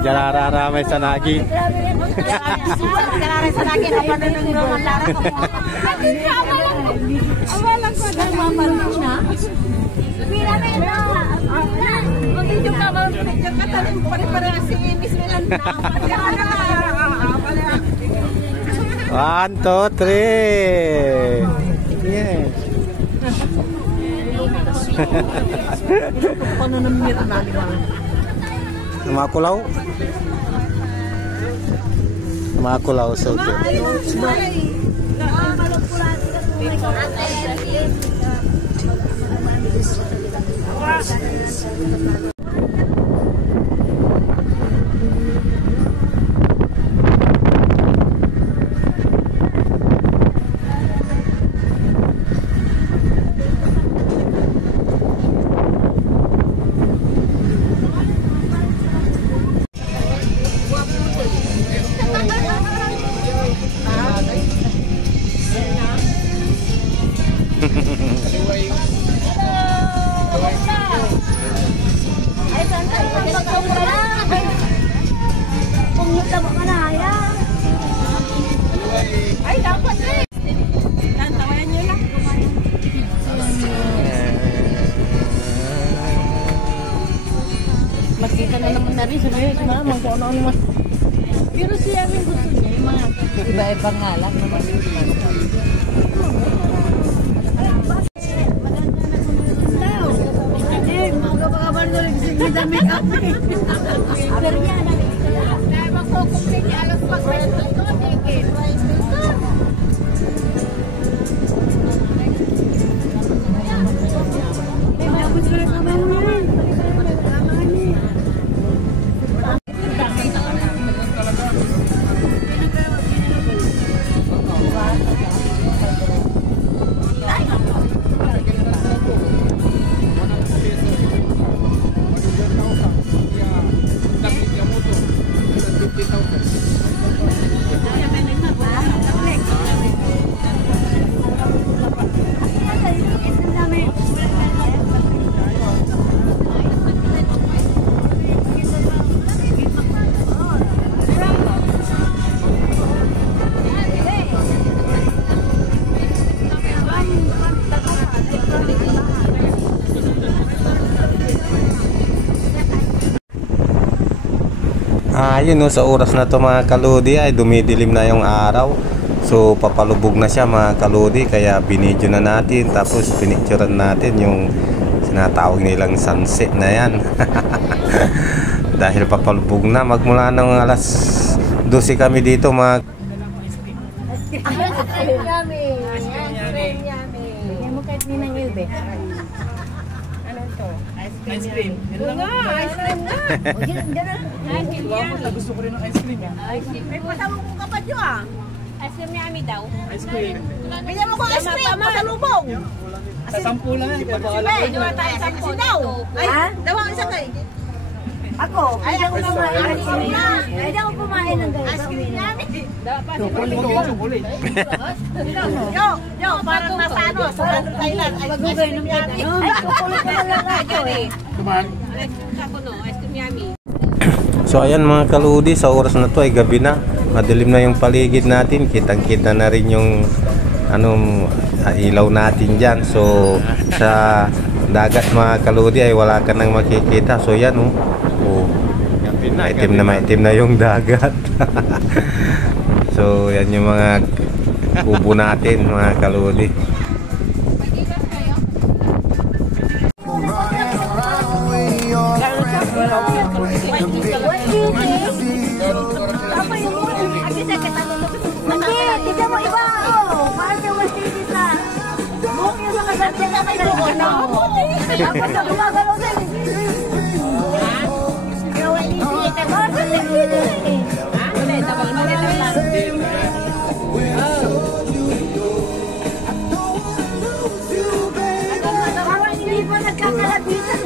Jararamay sa nagi. Jararamay sa nagi. Apa na nang naman lara? Awalan ko na mamarunong na. Pira na yun. Mag-injok ka ba? Mag-injok ka tanin pare-pare si Miss Milan. 1, 2, 3. Yes. Paano naman meron na limang? Makulaw. Makulaw sa ito. Makita na naman na rin sabi ko naman kung ano mas. Pero siya rin gusto niya yung mga iba-ibang ngalan naman. Yun no, sa oras na to mga kaludi ay dumidilim na yung araw. So papalubog na siya mga kaludi, kaya binidyo na natin, tapos pinicturean natin yung sinatawag nilang sunset na yan. Dahil papalubog na, magmula ng alas 12 kami dito mag Ice cream. Ice cream nga. Ice cream nga. Gusto ko rin ng ice cream. Ice cream. May pasawag mo ka pa dyan ah. Ice cream niya kami daw. Ice cream. Bigyan mo ko ice cream. Pasalubong. Sa 10 lang yan. Gawa tayo 10 daw. Ay, dawang isa kayo. Ako. Ay, ako kumain. Ay, ako kumain ng gano'n. Ice cream namin. Chocolate. Yo, parang nasa ano, sa Thailand. Ice cream namin. Ay, chocolate na lang ako eh. So ayan mga kaludi, sa oras na to ay gabi na. Madilim na yung paligid natin. Kitang-kita na rin yung ilaw natin dyan. So sa dagat mga kaludi ay wala ka nang makikita. So yan maitim na yung dagat. So yan yung mga kubo natin mga kaludi. Nagkakalabitan.